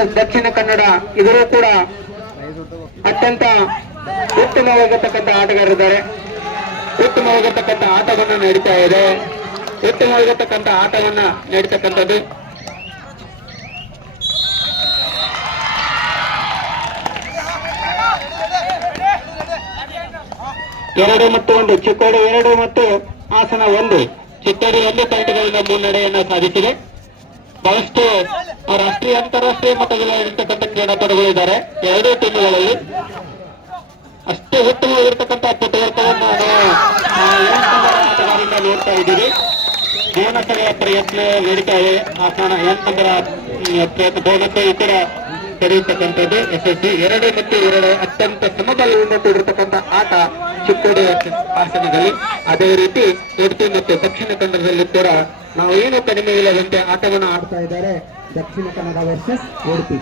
Versus Dakshina Kannada. ಇವರು ಕೂಡ ಅತ್ಯಂತ ಉತ್ತಮವಾಗಿರ್ತಕ್ಕಂಥ ಆಟಗಾರರಿದ್ದಾರೆ. ಉತ್ತಮವಾಗಿರ್ತಕ್ಕಂಥ ಆಟವನ್ನು ನಡೀತಾ ಇದೆ. ಉತ್ತಮವಾಗಿರ್ತಕ್ಕಂಥ ಆಟವನ್ನ ನಡೀತಕ್ಕಂಥದ್ದು. ಎರಡು ಮತ್ತು ಒಂದು ಚಿಕ್ಕೋಡಿ 2 ಮತ್ತು ಹಾಸನ 1. ಚಿಕ್ಕೋಡಿ 1 ಪಾಯಿಂಟ್ಗಳಿಂದ ಮುನ್ನಡೆಯನ್ನು ಸಾಧಿಸಿದೆ. ಬಹಳಷ್ಟು ರಾಷ್ಟ್ರೀಯ ಅಂತಾರಾಷ್ಟ್ರೀಯ ಮಟ್ಟದಲ್ಲಿ ಇರ್ತಕ್ಕಂಥ ಕ್ರೀಡಾಪಟುಗಳಿದ್ದಾರೆ ಎರಡೂ ಟೀಮ್ಗಳಲ್ಲಿ. ಅಷ್ಟೇ ಉತ್ತಮವಾಗಿರ್ತಕ್ಕಂಥ ಪುಟವರ್ಕವನ್ನು ಆಟಗಾರರಿಂದ ನೋಡ್ತಾ ಇದ್ದೀವಿ. ಬೋನಸರ ಪ್ರಯತ್ನ ನಡೀತಾ ಇದೆ. ಹಾಸನ 8 ಪ್ರಯತ್ನ ಬೋನಸ್ ಈ ತರ ಪಡೆಯತಕ್ಕಂಥದ್ದು ಯಶಸ್ವಿ. 2 ಮತ್ತು 2 ಅತ್ಯಂತ ಸಮಬಲದಿಂದ ಕೂಡಿರ್ತಕ್ಕಂಥ ಆಟ ಚಿಕ್ಕೋಡಿ ಹಾಸನದಲ್ಲಿ. ಅದೇ ರೀತಿ ಉಡುಪಿ ಮತ್ತು ದಕ್ಷಿಣ ಕನ್ನಡದಲ್ಲಿ ಕೂಡ ನಾವು ಏನು ಕಡಿಮೆ ಇಲ್ಲದಂತೆ ಆಟವನ್ನು ಆಡ್ತಾ ಇದ್ದಾರೆ ದಕ್ಷಿಣ ಕನ್ನಡ ವರ್ಸಸ್ ಉಡುಪಿ.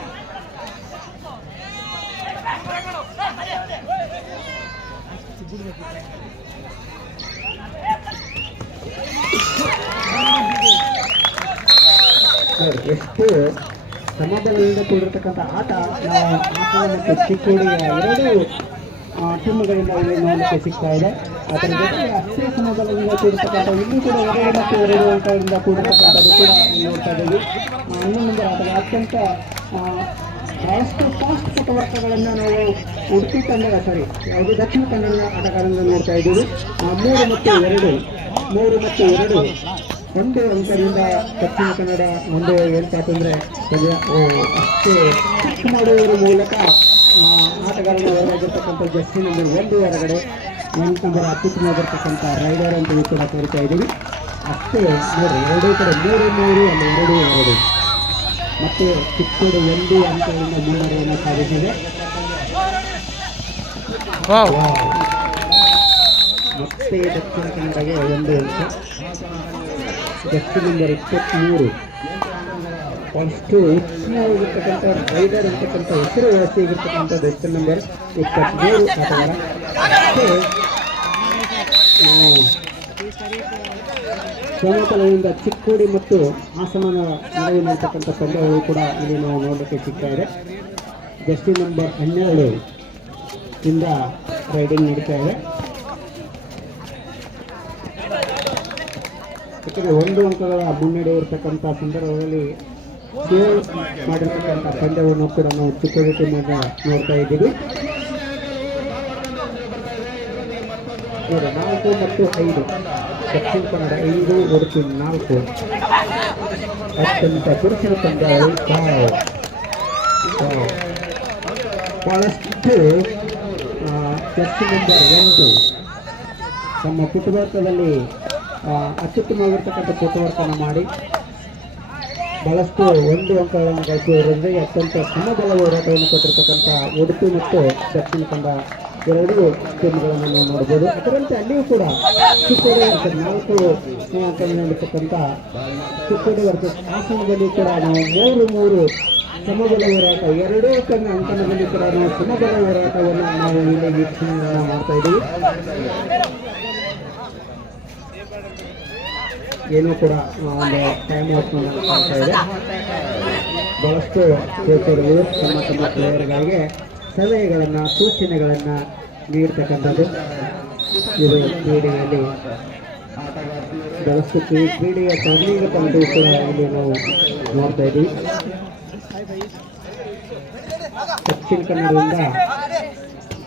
ಎಷ್ಟು ಸಮಬಲದಿಂದ ಕೂಡಿರ್ತಕ್ಕಂಥ ಆಟ ನಾವು ಹಾಸನ ಮತ್ತು ಚಿಕ್ಕೋಡಿಯ 2 ಟೀಮ್ಗಳಿಂದ ಇಲ್ಲಿ ನೋಡಲಿಕ್ಕೆ ಸಿಗ್ತಾ ಇದೆ. ಅದರ ಜೊತೆಗೆ ಅಷ್ಟೇ ಸಮಬಲದಿಂದ ಕೂಡಿರ್ತಕ್ಕಂಥ ಇನ್ನೂ ಕೂಡ 2 ಮತ್ತು 2 ಅಂಕಗಳಿಂದ ಕೂಡಿರ್ತಕ್ಕಂಥದ್ದು ಕೂಡ ನೋಡ್ತಾ ಇದ್ದೀವಿ. ಇನ್ನೊಂದು ಆಟದ ಅತ್ಯಂತ ಬಹಳಷ್ಟು ಫಾಸ್ಟ್ ಪುಟವರ್ಕಗಳನ್ನು ನಾವು ಉಡುಪಿ ತಂಡ ಯಾವುದು ದಕ್ಷಿಣ ಕನ್ನಡ ಆಟಗಾರರಿಂದ ನೋಡ್ತಾ ಇದ್ದೀವಿ. 3 ಮತ್ತು 2 1 ಅಂಕದಿಂದ ದಕ್ಷಿಣ ಕನ್ನಡ ಮುಂದೆ ಹೇಳ್ತಾತಂದ್ರೆ ಅಷ್ಟೇ ಚಿಕ್ ಮಾಡುವುದರ ಮೂಲಕ ಆಟಗಾರನ ಹೊರಗಿರ್ತಕ್ಕಂಥ ಜರ್ಸಿ ನಂಬರ್ 1 ಹೊರಗಡೆ 8 ನಂಬರ್ ಅತ್ಯುತ್ತಮವಾಗಿರ್ತಕ್ಕಂಥ ರೈಡರ್ ಅಂತ ಕೂಡ ತೋರಿಸ್ತಾ ಇದ್ದೀವಿ. ಅಷ್ಟೇ ನೋಡಿ 2 ಕಡೆ 3-3 ಅಲ್ಲಿ 2-2 ಮತ್ತೆ ಚಿಕ್ಕೋಡಿ 1 ಅಂಕಗಳಿಂದ ಮುನ್ನಡೆಯನ್ನು ಸಾಧಿಸಿದೆ. ಮತ್ತೆ ದಕ್ಷಿಣ ಕನ್ನಡಗೆ 1 ಅಂಕ. ಜರ್ಸಿ ನಂಬರ್ 23 ಅಷ್ಟು ಉತ್ತಮವಾಗಿರ್ತಕ್ಕಂಥ ರೈಡರ್ ಅಂತಕ್ಕಂಥ ಹೆಸರು ವಾಸಿಯಾಗಿರ್ತಕ್ಕಂಥ ಜರ್ಸಿ ನಂಬರ್ 23 ಆಟಗಾರ. ಸಮತಲದಿಂದ ಚಿಕ್ಕೋಡಿ ಮತ್ತು ಹಾಸನ ನಡುವಿನರ್ತಕ್ಕಂಥ ಪಂದ್ಯಗಳು ಕೂಡ ಇಲ್ಲಿ ನಾವು ನೋಡಲಿಕ್ಕೆ ಸಿಗ್ತಾ ಇದೆ. ಜರ್ಸಿ ನಂಬರ್ 12 ಇಂದ ರೈಡಿಂಗ್ ನಡೀತಾ ಇದೆ. 1 ಅಂಕಗಳ ಮುನ್ನಡೆ ಇರತಕ್ಕಂಥ ಸಂದರ್ಭದಲ್ಲಿ ಸೇವ್ ಮಾಡಿರ್ತಕ್ಕಂಥ ಪಂದ್ಯವನ್ನು ಕೂಡ ನಾವು ಚಿಕ್ಕೋಡಿ ಟೀಮಿಂದ ನೋಡ್ತಾ ಇದ್ದೀವಿ. 4 ಮತ್ತು 5 ದಕ್ಷಿಣ ಕನ್ನಡ 5 ಉಡುಪಿ 4 ಅತ್ಯಂತ ಪುರುಷರ ಪಂದ್ಯಗಳು. ಬಹಳಷ್ಟು ಜರ್ಸಿ ನಂಬರ್ 1 ತಮ್ಮ ಪುಟವರ್ಕದಲ್ಲಿ ಅತ್ಯುತ್ತಮವಾಗಿರ್ತಕ್ಕಂಥ ಪುಟವರ್ಕನ್ನು ಮಾಡಿ ಬಹಳಷ್ಟು 1 ಅಂಕಗಳನ್ನು ಗಳಿಸುವುದರಿಂದ ಅತ್ಯಂತ ಸಮಬಲ ಹೋರಾಟವನ್ನು ಕೊಟ್ಟಿರ್ತಕ್ಕಂಥ ಉಡುಪಿ ಮತ್ತು ದಕ್ಷಿಣ ಕನ್ನಡ 2 ಟೀಮ್ಗಳನ್ನು ನಾವು ನೋಡ್ಬೋದು. ಅದರಂತೆ ಅಲ್ಲಿಯೂ ಕೂಡ ಚಿಕ್ಕೋಡಿ ವರ್ಸಸ್ 4 ಅಂಕಗಳಿರ್ತಕ್ಕಂಥ ಚಿಕ್ಕೋಡಿ ವರ್ಸಸ್ ಹಾಸನದಲ್ಲಿ ಕೂಡ ನಾವು 3-3 ಸಮಬಲ ಹೋರಾಟ 2 ಅಂಕಣದಲ್ಲಿ ಕೂಡ ನಾವು ಸಮಬಲ ಹೋರಾಟವನ್ನು ನಾವು ಇಲ್ಲಿ ವೀಕ್ಷಣೆಯನ್ನು ಮಾಡ್ತಾ ಇದ್ದೀವಿ. ಏನೂ ಕೂಡ ಒಂದು ಟೈಮ್ ಲಾಸ್ನ ಮಾಡ್ತಾ ಇದೆ. ಬಹಳಷ್ಟು ಕೋಚರ್ಗಳು ತಮ್ಮ ಪ್ಲೇಯರ್ಗಳಿಗೆ ಸಲಹೆಗಳನ್ನು ಸೂಚನೆಗಳನ್ನು ನೀಡ್ತಕ್ಕಂಥದ್ದು ಇದು ಕ್ರೀಡೆಯಲ್ಲಿ ಬಹಳಷ್ಟು ಕ್ರೀಡೆಯ ಟರ್ನಿಂಗ್ ಪಾಯಿಂಟ್ ಕೂಡ ಇಲ್ಲಿ ನಾವು ನೋಡ್ತಾ ಇದ್ದೀವಿ. ದಕ್ಷಿಣ ಕನ್ನಡದಿಂದ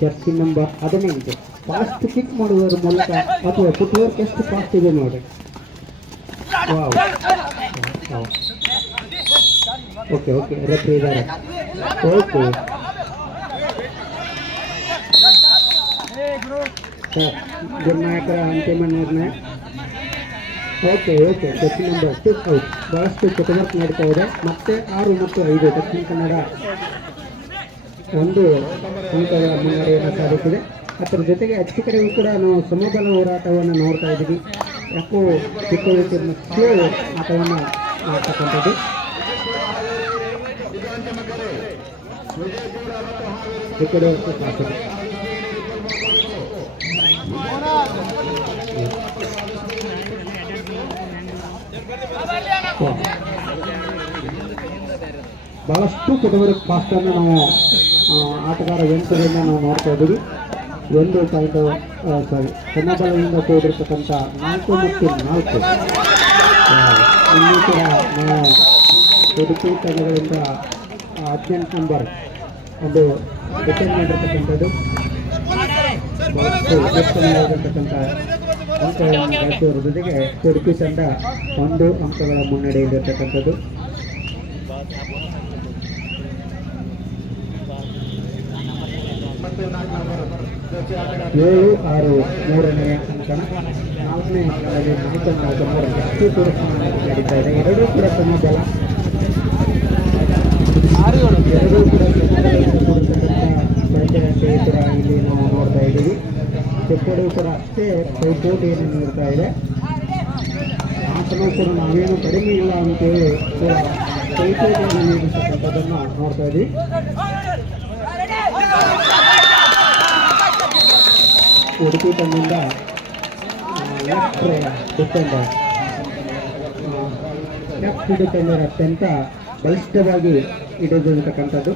ಜರ್ಸಿ ನಂಬರ್ 15 ಫಾಸ್ಟ್ ಕಿಕ್ ಮಾಡುವುದರ ಮೂಲಕ ಅಥವಾ ಫುಟ್ವರ್ಕ್ ಎಷ್ಟು ಫಾಸ್ಟ್ ಇದೆ ನೋಡಿ. ಓಕೆ ರೆಫ್ರಿ ಇದ್ದಾರೆ. ಓಕೆ ನಿರ್ಣಾಯಕರ ಅಂತಿಮ ನಿರ್ಣಯ. ಓಕೆ ದಕ್ಷಿಣ ನಂಬರ್ 2 ಔಟ್. ಬಹಳಷ್ಟು ಫುಟ್ವರ್ಕ್ ನಡೀತಾ ಇದೆ. ಮತ್ತೆ 6 ಮತ್ತು 5 ದಕ್ಷಿಣ ಕನ್ನಡ 1 ಅಂಕಗಳ ಮುನ್ನಡೆಯನ್ನು ಸಾಧಿಸಿದೆ. ಅದರ ಜೊತೆಗೆ ಹೆಚ್ಚು ಕಡೆಯೂ ಕೂಡ ನಾವು ಸಮಬಲ ಹೋರಾಟವನ್ನು ನೋಡ್ತಾ ಇದ್ದೀವಿ. ಯಾಕೋ ಚಿಕ್ಕೋಡಿ ಟೀಮ್ ಸ್ಲೋ ಆಟವನ್ನು ಮಾಡ್ತಕ್ಕಂಥದ್ದು. ಚಿಕ್ಕೋಡಿ ವರ್ಸಸ್ ಹಾಸನ ಬಹಳಷ್ಟು ಫುಟ್ವರ್ಕ್ ಫಾಸ್ಟನ್ನು ನಾವು ಆಟಗಾರ ಯಂತ್ರದಿಂದ ನಾವು ನೋಡ್ತಾ ಇದ್ದೀವಿ. 1 ಸಮಬಲದಿಂದ ಕೂಡಿರ್ತಕ್ಕಂಥ 4 ಮತ್ತು 4 ಇಲ್ಲಿ ಕೂಡ ನಾವು ಉಡುಪಿ ತಂಡಗಳಿಂದ 18 ನಂಬರ್ ಒಂದು ಡಿಫೆಂಡ್ ಮಾಡಿರ್ತಕ್ಕಂಥದ್ದು ಉತ್ತಮವಾಗಿರ್ತಕ್ಕಂಥ ಅಂಕಗಳನ್ನು ಗಳಿಸುವುದರ ಜೊತೆಗೆ ಉಡುಪಿ ತಂಡ 1 ಅಂಕಗಳ ಮುನ್ನಡೆಯಲ್ಲಿರ್ತಕ್ಕಂಥದ್ದು. ಏಳು ಆರು ಮೂರನೆಯ ಅಂಕಣ 4ನೇ ಅಂಕದಲ್ಲಿ 4-4 ಎಷ್ಟು ಕೂಡ ನಡೀತಾ ಇದೆ. ಎರಡೂ ಕೂಡ ಸಮಬಲ, ಎರಡೂ ಕೂಡ ಸ್ನೇಹಿತರ ಇಲ್ಲಿ ನಾವು ನೋಡ್ತಾ ಇದ್ದೀವಿ. ಚಿಕ್ಕೋಡಿ ಕೂಡ ಅಷ್ಟೇ ಪೈಪೋಟಿಯನ್ನು ನೀಡ್ತಾ ಇದೆ. ಹಾಸನ ಕೂಡ ನಾವೇನು ಕಡಿಮೆ ಇಲ್ಲ ಅಂತೇಳಿ ಕೂಡ ಪೈಪೋಟಿಯನ್ನು ನೀಡಿರ್ತಕ್ಕಂಥದ್ದನ್ನು ನೋಡ್ತಾ ಇದ್ದೀವಿ. ಉಡುಪಿ ತಂಡದಿಂದ ಲೆಫ್ಟ್ ಡಿಫೆಂಡರ್ ಅತ್ಯಂತ ಬಲಿಷ್ಠವಾಗಿ ಹಿಡಿದಿರತಕ್ಕಂಥದ್ದು.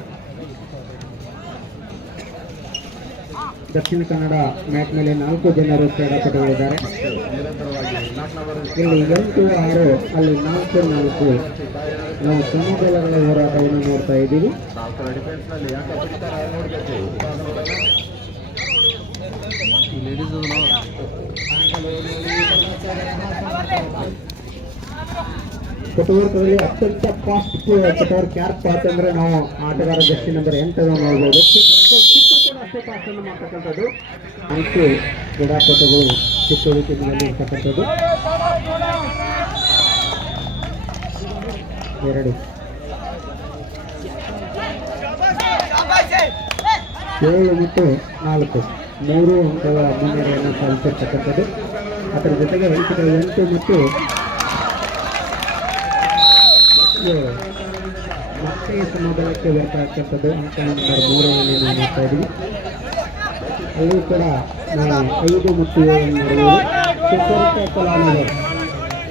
ದಕ್ಷಿಣ ಕನ್ನಡ ಮ್ಯಾಚ್ ಮೇಲೆ 4 ಜನರು ಕ್ರೀಡಾಪಟುಗಳಿದ್ದಾರೆ. ಇಲ್ಲಿ 8-6 ಅಲ್ಲಿ 4-4 ನಾವು ಸಮಬಲಗಳ ಹೋರಾಟವನ್ನು ನೋಡ್ತಾ ಇದ್ದೀವಿ. ಫುಟ್ವರ್ಕ್ಗಳಲ್ಲಿ ಅತ್ಯಂತ ಫಾಸ್ಟ್ ಫುಟ್ವರ್ಕ್ ಯಾರಪ್ಪ ಅಂತಂದ್ರೆ ನಾವು ಆಟಗಾರ ಜರ್ಸಿ ನಂಬರ್ 8 ನೋಡ್ಬೋದು. ಕೂಡ ಅಷ್ಟೇ ಫಾಸ್ಟ್ ಅನ್ನು ಮಾಡ್ತಕ್ಕಂಥದ್ದು. 4 ಕ್ರೀಡಾಪಟುಗಳು ಚಿಕ್ಕ ಟೀಮಿನಲ್ಲಿ ಇರ್ತಕ್ಕಂಥದ್ದು. 2 7 ಮತ್ತು 4 3 ಅಂಕಗಳ ಮುನ್ನಡೆಯನ್ನು ಸಾಧಿಸಿರ್ತಕ್ಕಂಥದ್ದು. ಅದರ ಜೊತೆಗೆ 8 ಮತ್ತು ಮತ್ತೆ ಸಮಬಲಕ್ಕೆ ಬರ್ತಾಗ್ತಕ್ಕಂಥದ್ದು ಅಂಕ ನಂಬರ್ 3ರಲ್ಲಿ ನಾವು ನೋಡ್ತಾ ಇದ್ದೀವಿ. ಅಲ್ಲೂ ಕೂಡ ನಾವು 5 ಮತ್ತು 7 ನೋಡುವುದು.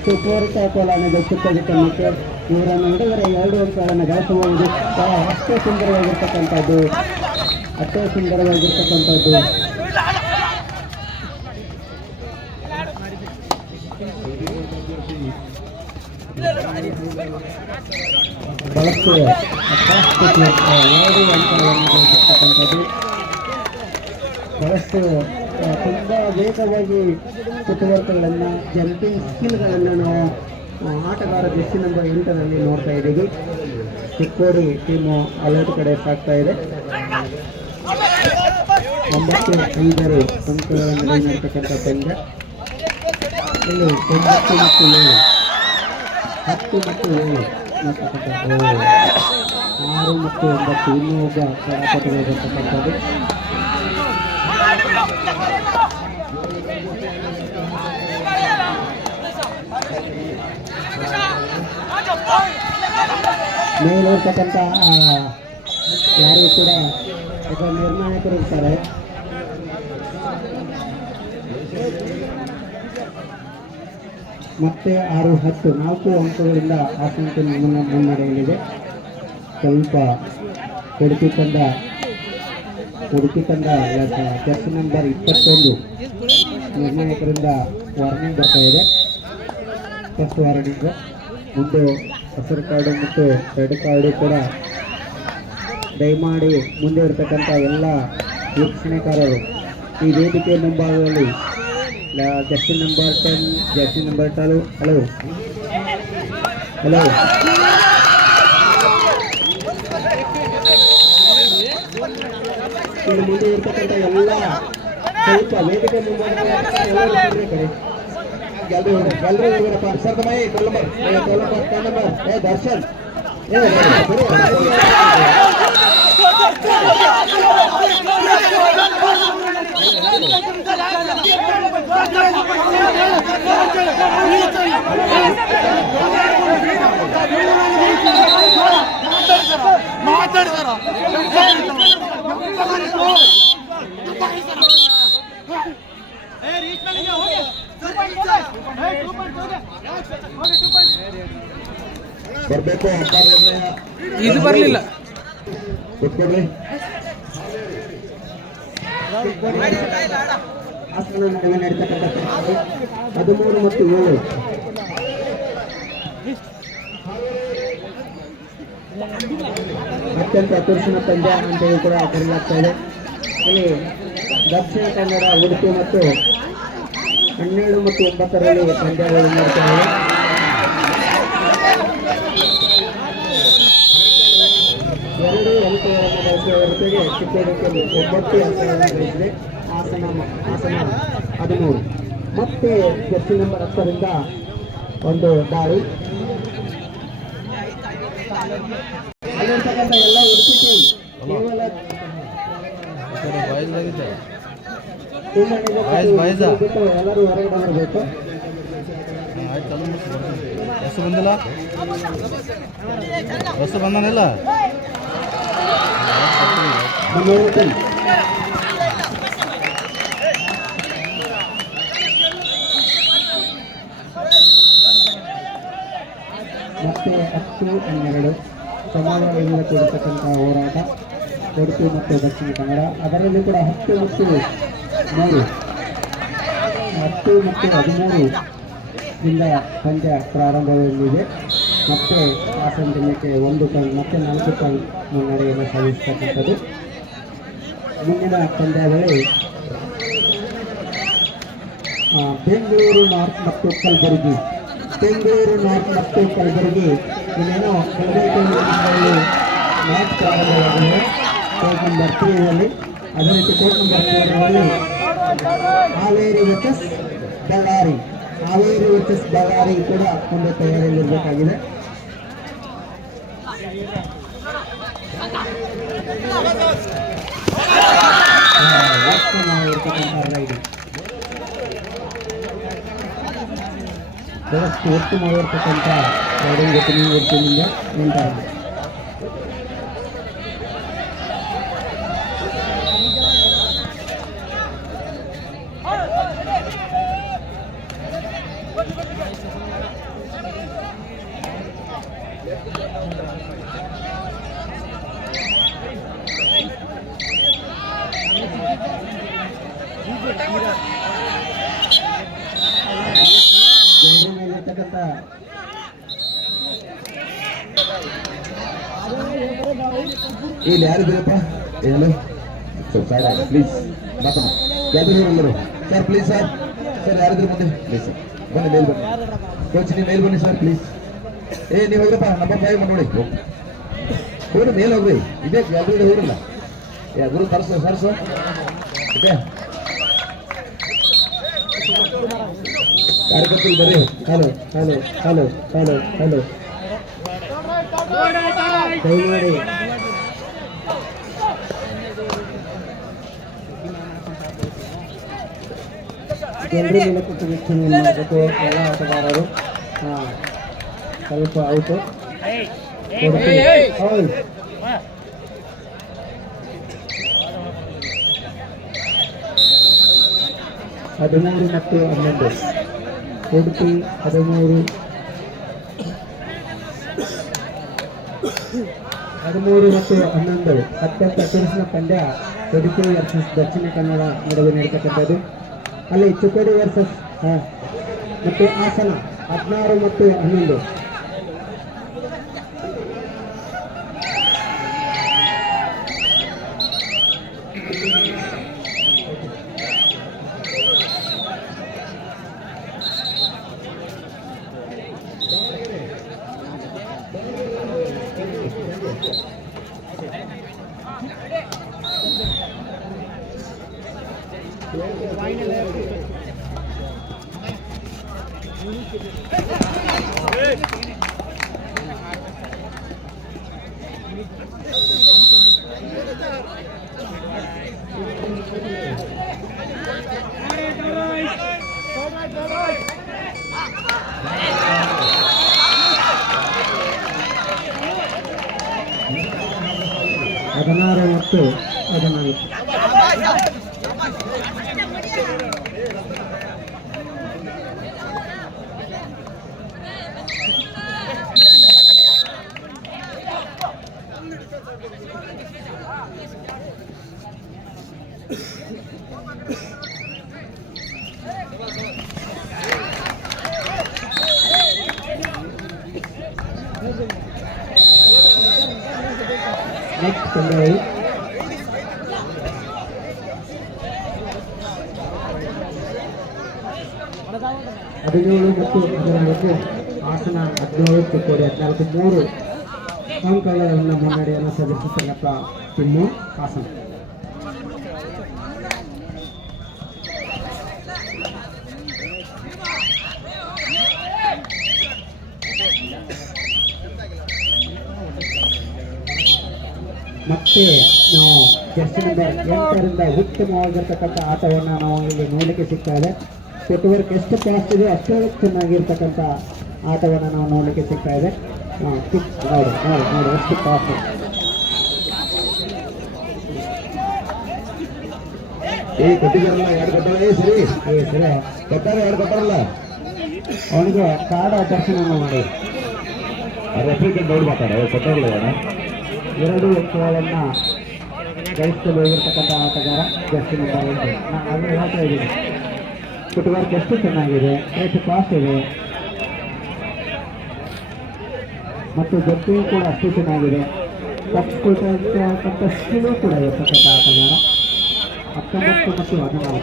ಸುಪೂರಿತ ಕೊಲಾನದ ಚಿಕ್ಕದಿಟ್ಟಕ್ಕೆ ಇವರನ್ನು ಹಿಡಿದರೆ 2 ಅಂಕಗಳನ್ನು ಗಳಿಸಬಹುದು. ಅಷ್ಟೇ ಸುಂದರವಾಗಿರ್ತಕ್ಕಂಥದ್ದು. ಬಹಳಷ್ಟು 2 ಅಂಕಗಳನ್ನು ಗಳಿಸಿರ್ತಕ್ಕಂಥದ್ದು. ಬಹಳಷ್ಟು ತುಂಬ ವೇಗವಾಗಿ ಫುಟ್ವರ್ಕ್ಗಳನ್ನು ಜಂಪಿಂಗ್ ಸ್ಕಿಲ್ಗಳನ್ನು ನಾವು ಆಟಗಾರ ಜೆರ್ಸಿ ನಂಬರ್ 8ರಲ್ಲಿ ನೋಡ್ತಾ ಇದ್ದೀವಿ. ಚಿಕ್ಕೋಡಿ ಟೀಮು ಅಲರ್ಟ್ ಕಡೆ ಸಾಗ್ತಾ ಇದೆ. 9-5 ಅಂಕಗಳನ್ನು ನೀಡಿರ್ತಕ್ಕಂಥ ಪಂದ್ಯ. ಇಲ್ಲಿ 9 ಮತ್ತು 7 10 ಮತ್ತು 7 6 ಮತ್ತು 9 ಇನ್ನೂ ಒಬ್ಬ ಕ್ರೀಡಾಪಟುಗಳಿರ್ತಕ್ಕಂಥದ್ದು. ಮೇಲಿರ್ತಕ್ಕಂಥ ಯಾರು ಕೂಡ ಒಬ್ಬ ನಿರ್ಣಾಯಕರು ಇರ್ತಾರೆ. ಮತ್ತೆ 6-10 4 ಅಂಕಗಳಿಂದ ಹಾಸನ ಮುನ್ನಡೆಯಲಿದೆ. ಸ್ವಲ್ಪ ಉಡುಪಿ ತಂಡ ಜರ್ಸಿ ನಂಬರ್ 21 ನಿರ್ಣಾಯಕರಿಂದ ವಾರ್ನಿಂಗ್ ಬರ್ತಾ ಇದೆ. First warning. ಮುಂದೆ ಹಸಿರು ಕಾರ್ಡು ಮತ್ತು ರೆಡ್ ಕಾರ್ಡು ಕೂಡ ದಯಮಾಡಿ ಮುಂದೆ ಇರತಕ್ಕಂಥ ಎಲ್ಲ ವೀಕ್ಷಣೆಕಾರರು ಈ ವೇದಿಕೆ ಮುಂಭಾಗದಲ್ಲಿ Jersey number 10 Jersey number 12 hello ಇಲ್ಲಿ ಮುಂದೆ ಇರ್ತಕ್ಕಂಥ ಎಲ್ಲ ಸ್ವಲ್ಪ ವೇದಿಕೆ ಮುಂಭಾಗದಲ್ಲಿ ಎಲ್ಲರೂ ಹೋಗಿರಪ್ಪ. ಸರ್ ತಮ್ಮ ದರ್ಶನ್ ಮಾತಾಡಿದಾರ ಬರಬೇಕು. ಅಂಪೈರ್ ನಿರ್ಣಯ ಇದು ಬರಲಿಲ್ಲ. ಕೂತ್ಕೊಡ್ರಿ. ಹಾಸನ ನಡುವೆ ನಡೀತಕ್ಕಂಥ 13 ಮತ್ತು 7 ಅತ್ಯಂತ ತುರ್ಸಿನ ಪಂದ್ಯ ಅಂತೇಳಿ ಕೂಡ ಕರೆಯಲಾಗ್ತಾ ಇದೆ. ಇಲ್ಲಿ ದಕ್ಷಿಣ ಕನ್ನಡ, ಉಡುಪಿ ಮತ್ತು 12 ಮತ್ತು 9ರಲ್ಲಿ ಪಂದ್ಯಗಳು ನಡೀತಾ ಇವೆ. 2 ಅಂಕಗಳ ಜೊತೆಗೆ ಚಿಕ್ಕೋಡಿಯಲ್ಲಿ 9 ಅಂಕಗಳನ್ನು ಗಳಿಸಿದೆ. ಹಾಸನ 13. ಮತ್ತೆ ಜರ್ಸಿ ನಂಬರ್ 10ರಿಂದ ಒಂದು ದಾಳಿ. ಅಲ್ಲಿರ್ತಕ್ಕಂಥ ಎಲ್ಲ ಉಡುಪಿ ಟೀಮ್ ಕೇವಲ ಎಲ್ಲರೂ ಹೊರಗಡೆ ಬರಬೇಕು. ಬಸ್ ಬಂದಿಲ್ಲ, ಬಸ್ ಬಂದಾನಿಲ್ಲ. ಮತ್ತೆ 10-12 ಸಮಾನದಿಂದ ಕೂಡಿರ್ತಕ್ಕಂಥ ಹೋರಾಟ ಉಡುಪಿ ಮತ್ತು ದಕ್ಷಿಣ ಕನ್ನಡ. ಅದರಲ್ಲಿ ಕೂಡ 10 ಮತ್ತು 13 ಇಂದ ಪಂದ್ಯ ಪ್ರಾರಂಭಗೊಂಡಿದೆ. ಮತ್ತೆ ಹಾಸನ ಜಿಲ್ಲೆಗೆ 1 ಟನ್ ಮತ್ತೆ 4 ಟನ್ ಮುನ್ನಡೆಯನ್ನು ಸಾಧಿಸತಕ್ಕಂಥದ್ದು. ಮುಂದಿನ ಪಂದ್ಯಾವಳಿ ಬೆಂಗಳೂರು ನಾರ್ತ್ ಮತ್ತು ಕಲಬುರಗಿ. ಬೆಂಗಳೂರು ನಾರ್ತ್ ಮತ್ತು ಕಲಬುರಗಿ ಇನ್ನೇನೋ ಮ್ಯಾಚ್ ಪ್ರಾರಂಭವಾಗಿದೆ ಕೋರ್ಟ್ ನಂಬರ್ 3ರಲ್ಲಿ. ಅದೇ ರೀತಿ ಕೋರ್ಟ್ ನಂಬರ್ 4ರಲ್ಲಿ ಹಾವೇರಿ ವರ್ಸಸ್ ಬಳ್ಳಾರಿ ಕೂಡ ಒಂದು ತಯಾರಿಯಲ್ಲಿರಬೇಕಾಗಿದೆ. ವ್ಯವಸ್ಥೆ ಉತ್ತಮವಾಗಿರ್ತಕ್ಕಂಥ ರೈಡಿಂಗ್ ಜೊತೆಯಿಂದ ಉಂಟಾಗಿದೆ. ಇಲ್ಲಿ ಯಾರಿದ್ದೀರಪ್ಪ? ಏನು ಸ್ವಲ್ಪ ಸೈಡ್ ಪ್ಲೀಸ್ ಮಾತಮ್ಮ ಯಾರು ಸರ್ ಪ್ಲೀಸ್ ಸರ್ ಯಾರಿದ್ರು ಮುಂದೆ ಪ್ಲೀಸ್ ಸರ್ ಬನ್ನಿ ಮೇಲ್ ಬನ್ನಿ. ಕೋಚ್ ನೀವು ಮೇಲ್ ಬನ್ನಿ ಸರ್ ಪ್ಲೀಸ್. ನೀವು ಹೋಗ್ರಪ್ಪ ನಂಬರ್ 5 ನೋಡಿ ಹೋಗ್ರಿ ಮೇಲ್ ಹೋಗ್ರಿ. ಇದೇ ಯಾವ್ದು ಹೋಗ್ರಲ್ಲ ಗುರು ತರ್ಸು ಸರ್ಸು ಓಕೆ ಕಾರ್ಯಕರ್ತರು ಬರ್ರಿ. ಹಲೋ ದಯಮಾಡಿ ಜನರು ಮೂಲಕ ವೀಕ್ಷಣೆಯನ್ನು ಮಾಡಬೇಕು. ಎಲ್ಲ ಆಟಗಾರರು ಸ್ವಲ್ಪ ಔಟು 13 ಮತ್ತು 11 ಉಡುಪಿ 13 ಮತ್ತು 11 ಅತ್ಯಂತ ತುರುಸಿನ ಪಂದ್ಯ ಉಡುಪಿ ವರ್ಸಸ್ ದಕ್ಷಿಣ ಕನ್ನಡ ನಡುವೆ ನಡೀತಕ್ಕಂಥದ್ದು. ಅಲ್ಲಿ ಚಿಕ್ಕೋಡಿ ವರ್ಸಸ್ ಮತ್ತು ಹಾಸನ 16 ಮತ್ತು 11. ಹದಿನಾರು ಮತ್ತು 14. ನೆಕ್ಸ್ಟ್ ಪಂದ್ಯಾವಳಿ ಹದಿನೇಳು ಮತ್ತು 14 ಹಾಸನ 17 ಚಿಕ್ಕೋಡಿ 14 3 ಅಂಕಗಳನ್ನು ಮುನ್ನಡೆಯನ್ನು ಸಾಧಿಸುತ್ತಿರುವ ಟೀಮು ಹಾಸನ. ಮತ್ತೆ ನಾವು ಜರ್ಸಿ ನಂಬರ್ 8ರಿಂದ ಉತ್ತಮವಾಗಿರ್ತಕ್ಕಂಥ ಆಟವನ್ನು ನಾವು ಇಲ್ಲಿ ನೋಡಲಿಕ್ಕೆ ಸಿಗ್ತಾ ಇದೆ. ಫುಟ್ವರ್ಕ್ ಎಷ್ಟು ಫಾಸ್ಟ್ ಇದೆ ಅಷ್ಟೇ ಚೆನ್ನಾಗಿರ್ತಕ್ಕಂಥ ಆಟವನ್ನು ನಾವು ನೋಡಲಿಕ್ಕೆ ಸಿಗ್ತಾ ಇದೆ. ನೋಡಿ ಎಷ್ಟು ಫಾಸ್ಟ್. ಕೊಟ್ಟಿದ್ದಾರಲ್ಲ 2 ಕೊಟ್ಟಾರೆ ಸರಿ ಕೊಟ್ಟಾರೆ 2 ಕೊಟ್ಟಾರಲ್ಲ ಅವನಿಗೆ ಕಾಡ ದರ್ಶನ ಮಾಡಿ ರೆಫ್ರಿಕೇಟ್ ನೋಡಿ ಮಾತಾಡ ಕೊಟ್ಟಾರಲ್ಲ 2 ಅಂಕಗಳನ್ನು ಗಳಿಸಲು ಹೋಗಿರ್ತಕ್ಕಂಥ ಆಟಗಾರ ಜರ್ಸಿ ನಂಬರ್ 8. ನಾನು ಅದನ್ನು ಹೇಳ್ತಾ ಇದ್ದೀನಿ, ಫುಟ್ವರ್ಕ್ ಎಷ್ಟು ಚೆನ್ನಾಗಿದೆ, ಎಷ್ಟು ಫಾಸ್ಟ್ ಇದೆ ಮತ್ತು ಜೊತೆಯೂ ಕೂಡ ಅಷ್ಟು ಚೆನ್ನಾಗಿದೆ. ತಪ್ಪಿಕೊಳ್ತಕ್ಕಂಥ ಸ್ಕಿಲ್ಲೂ ಕೂಡ ಇರ್ತಕ್ಕಂಥ ಆಟಗಾರ. 19 ಮತ್ತು 14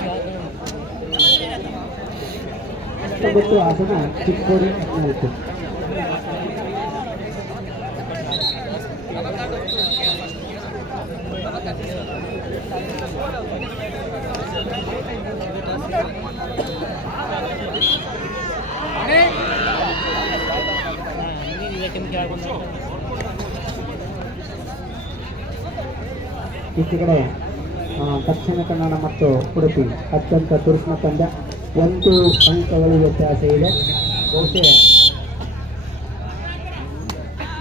19 ಹಾಸನ ಚಿಕ್ಕೋಡಿ 14. ಈಚೆ ಕಡೆ ದಕ್ಷಿಣ ಕನ್ನಡ ಮತ್ತು ಉಡುಪಿ ಅತ್ಯಂತ ತುರುಸಿನ ಪಂದ್ಯ. 1 ಅಂಕಗಳು ವ್ಯತ್ಯಾಸ ಇದೆ. ಬಹುಶಃ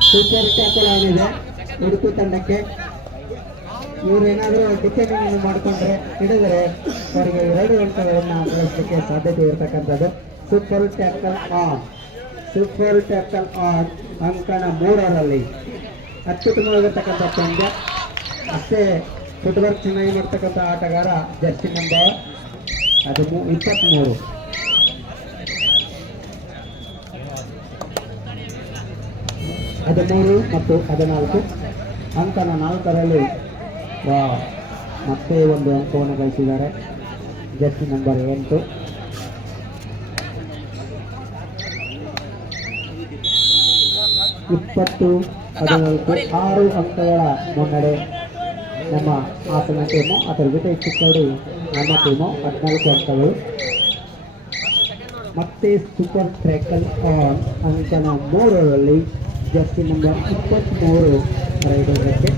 ಸೂಪರ್ ಟ್ಯಾಕಲ್ ಆಗಿದೆ ಉಡುಪಿ ತಂಡಕ್ಕೆ. ಇವರೇನಾದರೂ ಡಿಫೆಂಡಿಂಗ್ ಮಾಡಿಕೊಂಡ್ರೆ ಹಿಡಿದರೆ ಅವರಿಗೆ 2 ಅಂಕಗಳನ್ನು ಗಳಿಸಲಿಕ್ಕೆ ಸಾಧ್ಯತೆ ಇರತಕ್ಕಂಥದ್ದು. ಸೂಪರ್ ಟ್ಯಾಕಲ್ ಆನ್ ಅಂಕಣ 3ರಲ್ಲಿ ಅತ್ಯುತ್ತಮವಾಗಿರ್ತಕ್ಕಂಥ ಪಂದ್ಯ. ಅಷ್ಟೇ ಫುಟ್ವರ್ಕ್ ಚೆನ್ನಾಗಿ ಮಾಡ್ತಕ್ಕಂಥ ಆಟಗಾರ ಜರ್ಸಿ ನಂಬರ್ 23 13 ಮತ್ತು 14 ಅಂಕಣ 4ರಲ್ಲಿ ಮತ್ತೆ 1 ಅಂಕವನ್ನು ಗಳಿಸಿದ್ದಾರೆ ಜರ್ಸಿ ನಂಬರ್ 8. ಇಪ್ಪತ್ತು 14 6 ಅಂಕಗಳ ಮುನ್ನಡೆ ನಮ್ಮ ಹಾಸನ ಟೀಮು. ಅದರ ಜೊತೆ ಚಿಕ್ಕೋಡಿ ನಮ್ಮ ಟೀಮು 14 ಅಂಕಗಳು. ಮತ್ತೆ ಸೂಪರ್ ಟ್ಯಾಕಲ್ ಆನ್ ಅಂಕಣ 3ರಲ್ಲಿ ಜರ್ಸಿ ನಂಬರ್ 23 ರೈಡರ್ಗೆ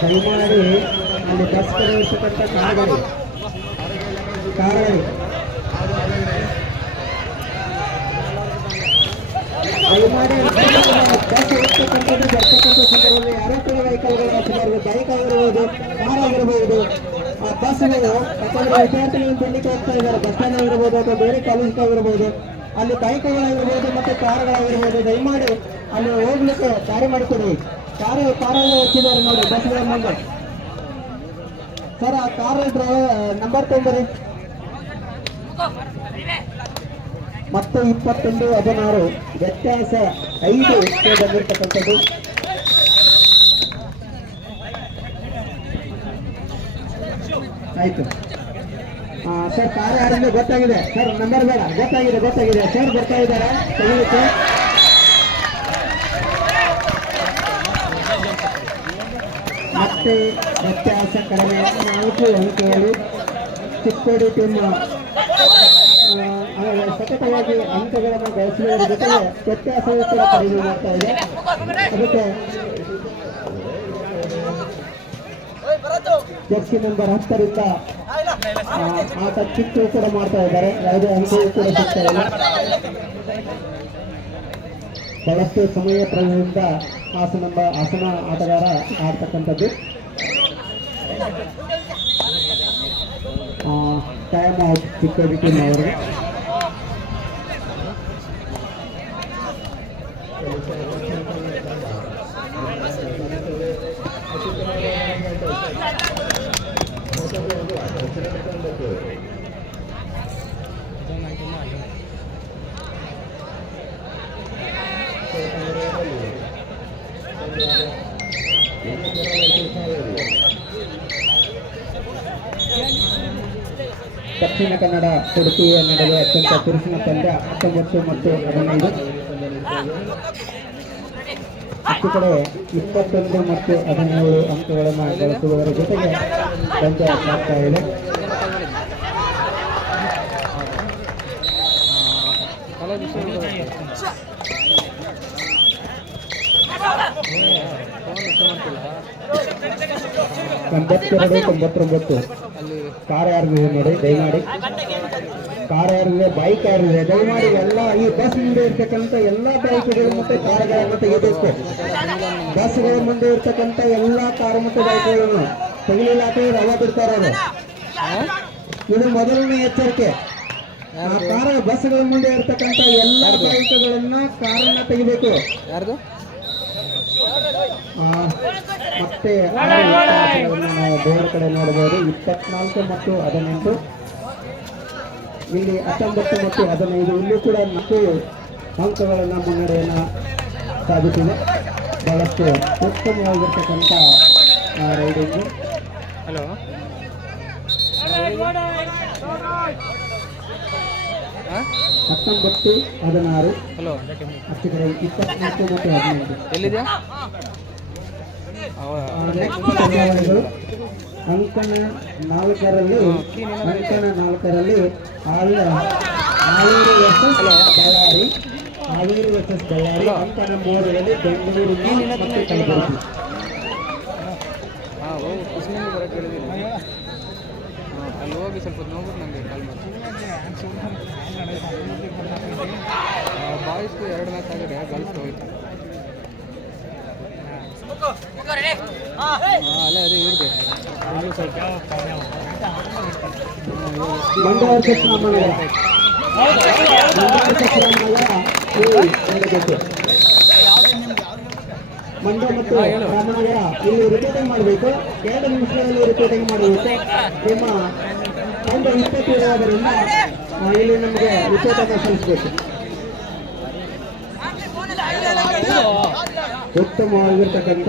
ದಯಮಾಡಿ ಅಲ್ಲಿ ಬಸ್ ಇರ್ತಕ್ಕಂಥ ಕಾರುಗಳು ದಯಮಾಡಿ ಬಸ್ ಇರ್ತಕ್ಕಂಥದ್ದು ಬರ್ತಕ್ಕಂಥ ಸಂದರ್ಭದಲ್ಲಿ ಯಾರೋ ಕೂಡ ವೆಹಿಕಲ್ಗಳು ಹಾಕಿದ್ದಾರೆ. ಬೈಕ್ ಆಗಿರ್ಬೋದು, ಕಾರ್ ಆಗಿರ್ಬೋದು, ಆ ಬಸ್ಗಳು ಯಾಕಂದ್ರೆ ವಿದ್ಯಾರ್ಥಿಗಳು ತಿಂಡಿಗೆ ಹೋಗ್ತಾ ಇದ್ದಾರೆ. ಬಸ್ ಸ್ಟ್ಯಾಂಡ್ ಆಗಿರ್ಬೋದು ಅಥವಾ ಬೇರೆ ಕಾಲೇಜ್ಗೆ ಆಗಿರ್ಬೋದು, ಅಲ್ಲಿ ಬೈಕ್ಗಳಾಗಿರ್ಬೋದು ಮತ್ತು ಕಾರುಗಳಾಗಿರ್ಬೋದು, ದಯಮಾಡಿ ಅಲ್ಲಿ ಹೋಗ್ಲಿಕ್ಕೆ ದಾರಿ ಮಾಡಿಕೊಡಿ. ಕಾರಲ್ಲಿ ಹೆಚ್ಚಿದ್ದಾರೆ ನೋಡಿ ಬಸ್ಗಳ ಮುಂದೆ. ಸರ್ ಆ ಕಾರ್ ನಂಬರ್ ತೊಂಬರಿ. ಮತ್ತು 21-16 ವ್ಯತ್ಯಾಸ 5 ಬಂದಿರತಕ್ಕಂಥದ್ದು. ಆಯ್ತು ಸರ್, ಕಾರ್ ಯಾರಿಂದ ಗೊತ್ತಾಗಿದೆ ಸರ್, ನಂಬರ್ ಬೇಡ, ಗೊತ್ತಾಗಿದೆ ಸರ್, ಬರ್ತಾ ಇದ್ದಾರೆ ತೆಗೆದುಕ್ಕೆ. ಮತ್ತೆ ವ್ಯತ್ಯಾಸ ಕಡಿಮೆ 4 ಅಂಕಗಳು. ಚಿಕ್ಕೋಡಿ ಟೀಮ್ ಸತತವಾಗಿ ಅಂಕಗಳನ್ನು ಗಳಿಸುವುದರ ಜೊತೆಗೆ ವ್ಯತ್ಯಾಸವೂ ಕೂಡ ಕಡಿಮೆ ಮಾಡ್ತಾ ಇದೆ. ಅದಕ್ಕೆ ಜರ್ಸಿ ನಂಬರ್ 10ರಿಂದ ಆಟ ಚಿಕ್ಕ ಕೂಡ ಮಾಡ್ತಾ ಇದ್ದಾರೆ. ಯಾವುದೇ ಅಂಕವೂ ಕೂಡ ಸಿಗ್ತಾ ಇಲ್ಲ. ಬಹಳಷ್ಟು ಸಮಯ ಪ್ರಯೋಗದಿಂದ ಹಾಸನ ಆಟಗಾರ ಆಡ್ತಕ್ಕಂಥದ್ದು. ಟೈಮ್ ಔಟ್ ಚಿಕ್ಕೋಡಿ ಟೀಮ್ ಅವರಿಗೆ. ದಕ್ಷಿಣ ಕನ್ನಡ ಉಡುಪಿಯ ನಡುವೆ ಅತ್ಯಂತ ಪುರುಷನ ಪಂದ್ಯ 19 ಮತ್ತು 15. ಈ ಕಡೆ 21 ಮತ್ತು 17 ಅಂಕಗಳನ್ನು ಗಳಿಸುವುದರ ಜೊತೆಗೆ ಪಂದ್ಯ ಸಾಗ್ತಾ ಇದೆ. ಎಂಬತ್ತೆರಡು 99. ಕಾರ್ ಯಾರಿಗಿದೆ ನೋಡಿ, ದಯಮಾಡಿ ಕಾರ್ ಯಾರಿದೆ, ಬೈಕ್ ಯಾರಿದೆ, ದಯಮಾಡಿ ಎಲ್ಲ ಈ ಬಸ್ ಮುಂದೆ ಇರ್ತಕ್ಕಂಥ ಎಲ್ಲ ಬೈಕ್ಗಳು ಮತ್ತು ಕಾರುಗಳನ್ನು ತೆಗಿಬೇಕು. ಬಸ್ಗಳ ಮುಂದೆ ಇರ್ತಕ್ಕಂಥ ಎಲ್ಲ ಕಾರು ಮತ್ತು ಬೈಕ್ಗಳನ್ನು ತೆಗಿಲಿಲ್ಲ ರವ ಬಿಡ್ತಾರೆ. ಇದು ಮೊದಲನೇ ಎಚ್ಚರಿಕೆ. ಆ ಕಾರ ಬಸ್ಗಳ ಮುಂದೆ ಇರ್ತಕ್ಕಂಥ ಎಲ್ಲ ಬೈಕ್ಗಳನ್ನ ಕಾರನ್ನ ತೆಗಿಬೇಕು. ಯಾರ್ದು ಮತ್ತೆ ನಾವು ಬೋರ್ಡ್ ಕಡೆ ನೋಡಬಹುದು. 24 ಮತ್ತು 18, ಇಲ್ಲಿ 19 ಮತ್ತು 15, ಇಲ್ಲೂ ಕೂಡ 4 ಅಂಕಗಳನ್ನು ಮುನ್ನಡೆಯನ್ನು ಸಾಧಿಸಿದೆ. ಬಹಳಷ್ಟು ಉತ್ತಮವಾಗಿರ್ತಕ್ಕಂಥ ರೈಡಿಂಗು. ಹಲೋ 19, 16, ಹಲೋ ಅಚ್ಚು ಕಡೆ 24 ಮತ್ತು 15 ಎಲ್ಲಿದೆ ಅಂಕಣ 4ರಲ್ಲಿ ಹಾವೇರಿ ವರ್ಸಸ್ ಬಳ್ಳಾರಿ. ಅಂಕಣ 3ರಲ್ಲಿ ಬೆಂಗಳೂರು ಮತ್ತು ಕಲಬುರಗಿ. ಅಲ್ಲಿ ಹೋಗಿ ಸ್ವಲ್ಪ ನೋಡ್ಬಿಟ್ಟು ನನಗೆ ಕಾಲ್ ಮಾಡಿ. ಬಾಯ್ಸ್ಗೂ 2 ಮ್ಯಾಚ್ ಆಗಿದೆ, ಗರ್ಲ್ಸ್ ಹೋಯ್ತು. ಅಲ್ಲ ಅದೇ ಇವ್ರಿಗೆ ಮಂಡ್ಯ ವರ್ಸಸ್ ರಾಮನಗರ. ಮಂಡ್ಯ ಮತ್ತು ರಾಮನಗರ ಇಲ್ಲಿ ರಿಪೋರ್ಟಿಂಗ್ ಮಾಡಬೇಕು. 2 ನಿಮಿಷಗಳಲ್ಲಿ ರಿಪೋರ್ಟಿಂಗ್ ಮಾಡಬೇಕು. ನಿಮ್ಮ ಒಂದು 20 ಇರೋದರಿಂದ ಇಲ್ಲಿ ನಮಗೆ ರಿಪೋರ್ಟನ್ನು ಸಲ್ಲಿಸಬೇಕು. ಉತ್ತಮವಾಗಿರ್ತಕ್ಕಂಥ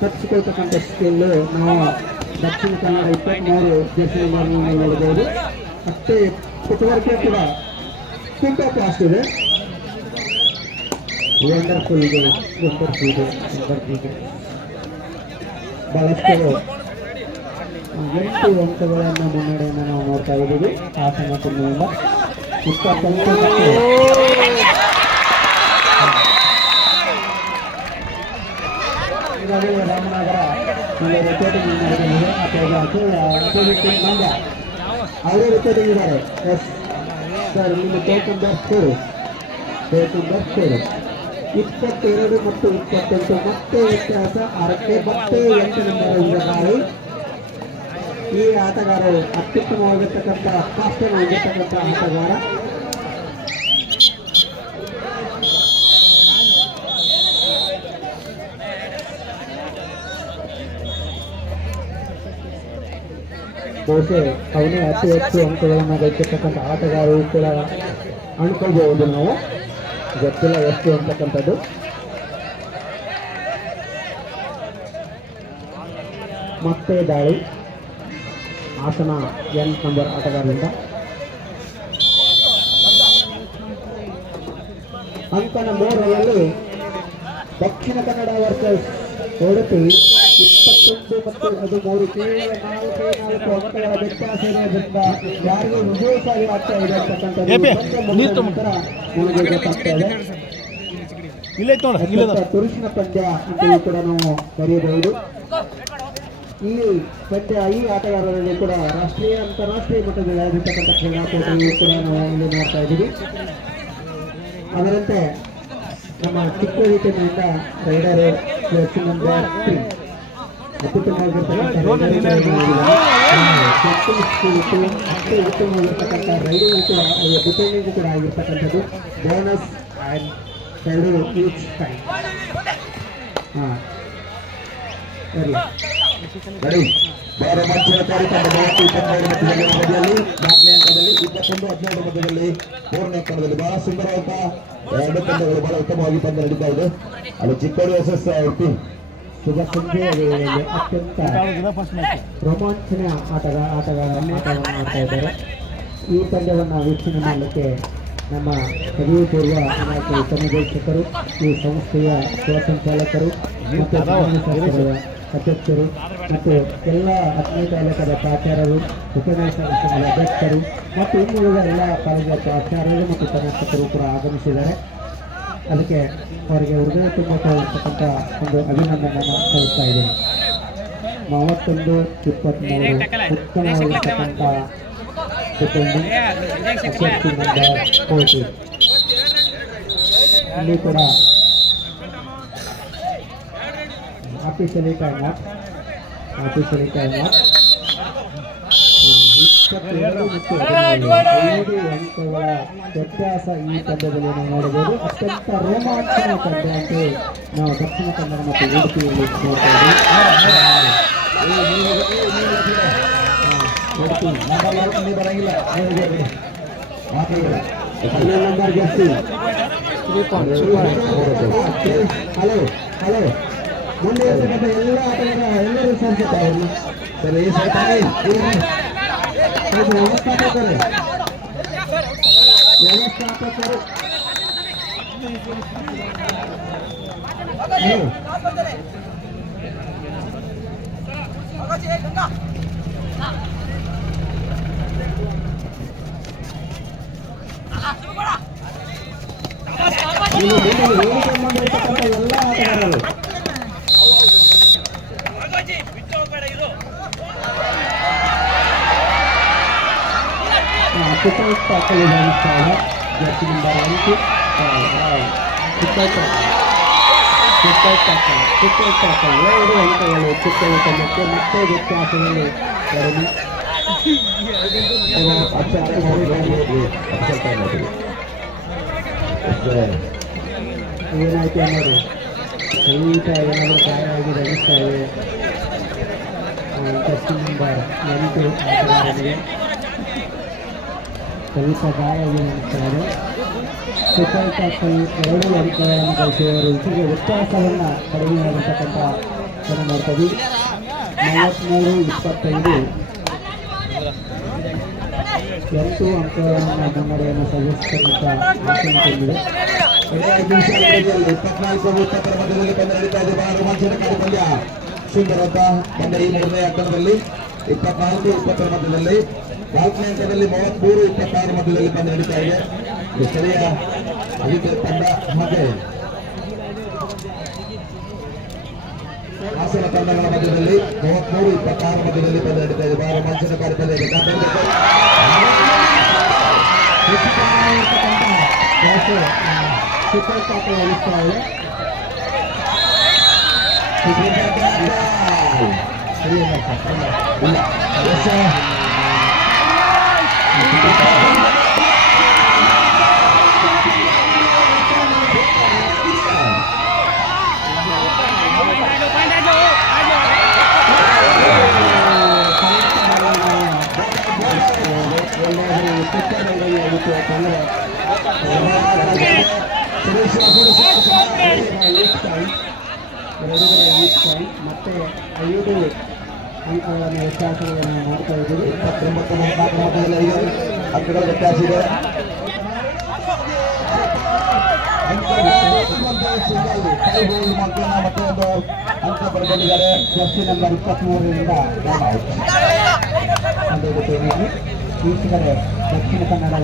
ತಪ್ಪಿಸಿಕೊಳ್ತಕ್ಕಂಥ ಸ್ಕಿಲ್ಲು ನಾವು ದಕ್ಷಿಣ ಕನ್ನಡ 23 ಜರ್ಸಿ ನೋಡಬಹುದು. ಅಷ್ಟೇ ಫುಟ್ವರ್ಕೆ ಕೂಡ ತುಂಬ ಫಾಸ್ಟ್ ಇದೆ. ವಂಡರ್ಫುಲ್ ಇದೆ. ಬಹಳಷ್ಟು 8 ಅಂಕಗಳನ್ನು ಮುನ್ನಡೆಯನ್ನು ನಾವು ನೋಡ್ತಾ ಇದ್ದೀವಿ. ಹಾಸನ ಜಿಲ್ಲೆಯಿಂದ 29 ಈಗಾಗಲೇ ರಾಮನಗರ ಇಲ್ಲಿ ರಿಪೋರ್ಟಿಂಗ್ ಮಾಡಿಕೊಂಡಿದೆ. ಮಂಡ್ಯ ಅವರೇ ರಿಪೋರ್ಟಿಂಗ್ ಇದ್ದಾರೆ. ಎಸ್ ಸರ್, ನಿಮ್ಮ ಟೇಕ್ ನಂಬರ್ 4 22 ಮತ್ತು 28 ಮತ್ತೆ ವ್ಯತ್ಯಾಸ 6ಕ್ಕೆ ಮತ್ತೆ 8 ನಂಬರ್ ಗಾಳಿ. ಈ ಆಟಗಾರರು ಅತ್ಯುತ್ತಮವಾಗಿರ್ತಕ್ಕಂಥ ಕಾಸ್ಟವಾಗಿರ್ತಕ್ಕಂಥ ಆಟಗಾರ. ಬಹುಶಃ ಅವನೇ ಅತಿ ಹೆಚ್ಚು ಅಂಕಗಳನ್ನು ಗಳಿಸಿರ್ತಕ್ಕಂಥ ಆಟಗಾರರು ಕೂಡ ಅನ್ಕೋಬಹುದು. ನಾವು ಗೊತ್ತಿಲ್ಲ ಎಷ್ಟು ಅಂತಕ್ಕಂಥದ್ದು. ಮತ್ತೆ ದಾಳಿ ಹಾಸನ 8 ನಂಬರ್ ಆಟಗಾರರಿಂದ. ಅಂಕಣ 3ರಲ್ಲಿ ದಕ್ಷಿಣ ಕನ್ನಡ ವರ್ಸಸ್ ಉಡುಪಿ 21 ಮತ್ತು 13 ಕೇವಲ 4 ಅಂಕಗಳ ವ್ಯತ್ಯಾಸ ಇರೋದ್ರಿಂದ ಯಾರಿಗೂ ವಿಜಯಸಾಗಿ ಆಗ್ತಾ ಇದೆ ಅಂತಕ್ಕಂಥದ್ದು ನಮಗೆ ಗೊತ್ತಾಗ್ತಾ ಇದೆ. ಪುರುಷನ ಪಂದ್ಯ ಅಂತಲೂ ಕೂಡ ನಾವು ಕರೆಯಬಹುದು. ಈ ಆಟಗಾರರಲ್ಲಿ ಕೂಡ ರಾಷ್ಟ್ರೀಯ ಅಂತಾರಾಷ್ಟ್ರೀಯ ಮಟ್ಟದಲ್ಲಿ ಆಗಿರ್ತಕ್ಕಂಥ ಕ್ರೀಡಾಕೂಟಗಳು ಕೂಡ ನಾವು ಇಲ್ಲಿ ನೋಡ್ತಾ ಇದ್ದೀವಿ. ಅದರಂತೆ ನಮ್ಮ ಚಿಕ್ಕವೀಟಿನಿಂದ ರೈಡರ್ ನಂಬರ್ 3 ಅತ್ಯುತ್ತಮವಾಗಿರ್ತಕ್ಕಂಥ ರೈಡಿಂಗ್ ಕೂಡ ಡಿಪೆಂಡಿಂಗ್ ಕೂಡ ಆಗಿರ್ತಕ್ಕಂಥದ್ದು. Bonus and 2 each time. ಹಾಂ, ರೆಡಿ ಬಾರ ಮಂಚಿನ ಕಾರ್ಯಕ್ರಮ 22 ಮಧ್ಯದಲ್ಲಿ ಅವಧಿಯಲ್ಲಿ 4ನೇ ಅಂಕದಲ್ಲಿ 21-12 ಮಧ್ಯದಲ್ಲಿ 3ನೇ ಅಂಕದಲ್ಲಿ ಬಹಳ ಸುಂದರವಾದ ಎರಡು ತಂಡಗಳು ಬಹಳ ಉತ್ತಮವಾಗಿ ಪಂದ್ಯ ನಡೀತಾ ಇದೆ. ಅಲ್ಲಿ ಚಿಕ್ಕೋಡಿ ವರ್ಸಸ್ ಉಡುಪಿ. ಶುಭ ಸಂಜೆಯ ವೇಳೆಯಲ್ಲಿ ಅತ್ಯಂತ ರೋಮಾಂಚನ ಆಟವನ್ನು ಆಡ್ತಾ ಇದ್ದಾರೆ. ಈ ಪಂದ್ಯವನ್ನು ವೀಕ್ಷಣೆ ಮಾಡಲಿಕ್ಕೆ ನಮ್ಮ ಪದವಿ ಪೂರ್ವ ಇಲಾಖೆ ಉಪನಿರ್ದೇಶಕರು, ಈ ಸಂಸ್ಥೆಯ ಸಂಚಾಲಕರು ಮತ್ತು ಜಿಲ್ಲಾಧಿಕಾರಿಗಳ ಅಧ್ಯಕ್ಷರು ಮತ್ತು ಎಲ್ಲ 15 ತಾಲೂಕದ ಪ್ರಾಚಾರ್ಯರು, ಉಪನ್ಯಾಸಕರ ಅಧ್ಯಕ್ಷರು ಮತ್ತು ಇನ್ನುಳಿದ ಎಲ್ಲ ಕಾಲೇಜಿನ ಪ್ರಾಚಾರ್ಯರು ಮತ್ತು ಉಪನ್ಯಾಸಕರು ಕೂಡ ಆಗಮಿಸಿದ್ದಾರೆ. ಅದಕ್ಕೆ ಅವರಿಗೆ ಹೃದಯ ತುಂಬತಕ್ಕಂಥ ಒಂದು ಅಭಿನಂದನೆಯನ್ನು ಸಲ್ಲಿಸ್ತಾ ಇದ್ದೇನೆ. 31-23 ಉತ್ತಮವಾಗಿರ್ತಕ್ಕಂಥ ಇಲ್ಲಿ ಕೂಡ ಆಫೀಸಲ್ಲಿ ಟೈಮ್ 22 ಮತ್ತು 15 ಅಂಕಗಳ ವ್ಯತ್ಯಾಸ ಈ ಪಂದ್ಯದಲ್ಲಿ ನಾವು ನೋಡಬಹುದು. ಅತ್ಯಂತ ರೋಮಾಂಚನ ಪಂದ್ಯ ಅಂತ ನಾವು ದಕ್ಷಿಣ ಕನ್ನಡ ಮತ್ತು ಉಡುಪಿಯಲ್ಲಿ ನೋಡ್ತಾ ಇದ್ದೀವಿ. ಬರಂಗಿಲ್ಲ ನಂಬರ್ ಜಾಸ್ತಿ. ಹಲೋ ಹಲೋ ಮುಂದೆ ಇರ್ತಕ್ಕಂಥ ಎಲ್ಲ ಆಟಗಾರ ಎಲ್ಲರೂ ಸೇರಿಸುತ್ತಾರೆ ಅವ್ರನ್ನ. ಸರಿ ಸರಿ ವ್ಯವಸ್ಥಾಪಕರು ಎಲ್ಲ ಆಟಗಾರರು ಚಿಕ್ಕಲ್ಲಿ ಭಾವಿಸ್ತಾರೆ. ಜರ್ಸಿ ನಂಬರ್ 5 ಚಿಕ್ಕಲ್ಲಿ 2 ಅಂಕಗಳು ಚಿಕ್ಕಲ್ಲಿ ತಂಡಕ್ಕೆ ಮತ್ತೆ ವ್ಯತ್ಯಾಸದಲ್ಲಿ ಕಡಿಮೆ. ಏನಾಯ್ತು ಅನ್ನೋದು ಸ್ವಲ್ಪ ಏನಾದರೂ ಗಾಯವಾಗಿ ಅನಿಸ್ತಾ ಇದೆ. ಜರ್ಸಿ ನಂಬರ್ 8 ಆಟಗಾರರಿಗೆ ಸ್ವಲ್ಪ ಗಾಯವಾಗಿ ಅನಿಸ್ತಾ ಇದೆ. ಸುಪರ್ಟಾಕಲ್ಲಿ 2 ಅಂಕಗಳನ್ನು ಗಳಿಸಿದವರು ಹೀಗೆ ವ್ಯತ್ಯಾಸವನ್ನು ಕಡಿಮೆ ಆಗಿರ್ತಕ್ಕಂಥ ನೋಡ್ತೀವಿ. 33-25 8 ಅಂಕಗಳನ್ನು ಮುನ್ನಡೆಯನ್ನು ಸಾಧಿಸತಕ್ಕಂಥ ಆಸಕ್ತಿ ಹೊಂದಿದೆ. 24-20 ಮಧ್ಯದಲ್ಲಿ ಪಂದ್ಯ ನಡೀತಾ ಇದೆ. ಬಹಳ ರೋಮಾಂಚನಕಾರಿ ಪಂದ್ಯ, ಸುಂದರವಾದ ಪಂದ್ಯ. ಈ 3ನೇ ಅಂಕದಲ್ಲಿ 24-20 ಮಧ್ಯದಲ್ಲಿ, 4ನೇ ಅಂಕದಲ್ಲಿ 33-26 ಮಧ್ಯದಲ್ಲಿ ಪಂದ್ಯ ನಡೀತಾ ಇದೆ. ಸ್ಥಳೀಯ ಅಧಿಕಾರಿ ತಂಡ ಮತ್ತೆ ಹಾಸನ ತಂಡಗಳ ಮಧ್ಯದಲ್ಲಿ 33-26 ಮಧ್ಯದಲ್ಲಿ ಪಂದ್ಯ ನಡೀತಾ ಇದೆ. ಬಹಳ ರೋಮಾಂಚನಕಾರಿ ಪಂದ್ಯ ಇದೆ. ಮತ್ತೆ 5 ಅಂಕಗಳನ್ನು ವ್ಯತ್ಯಾಸಗಳನ್ನು ನೋಡ್ತಾ ಇದ್ದೀವಿ. 29-24 ಅಂಕಗಳ ವ್ಯತ್ಯಾಸ ಇದೆ. ಮತ್ತೆ ಒಂದು ಅಂಕ ಪಡೆದಿದ್ದಾರೆ. ಜರ್ಸಿ ನಂಬರ್ 23ರಿಂದ ವೀಕ್ಷಕರೇ, ದಕ್ಷಿಣ ಕನ್ನಡ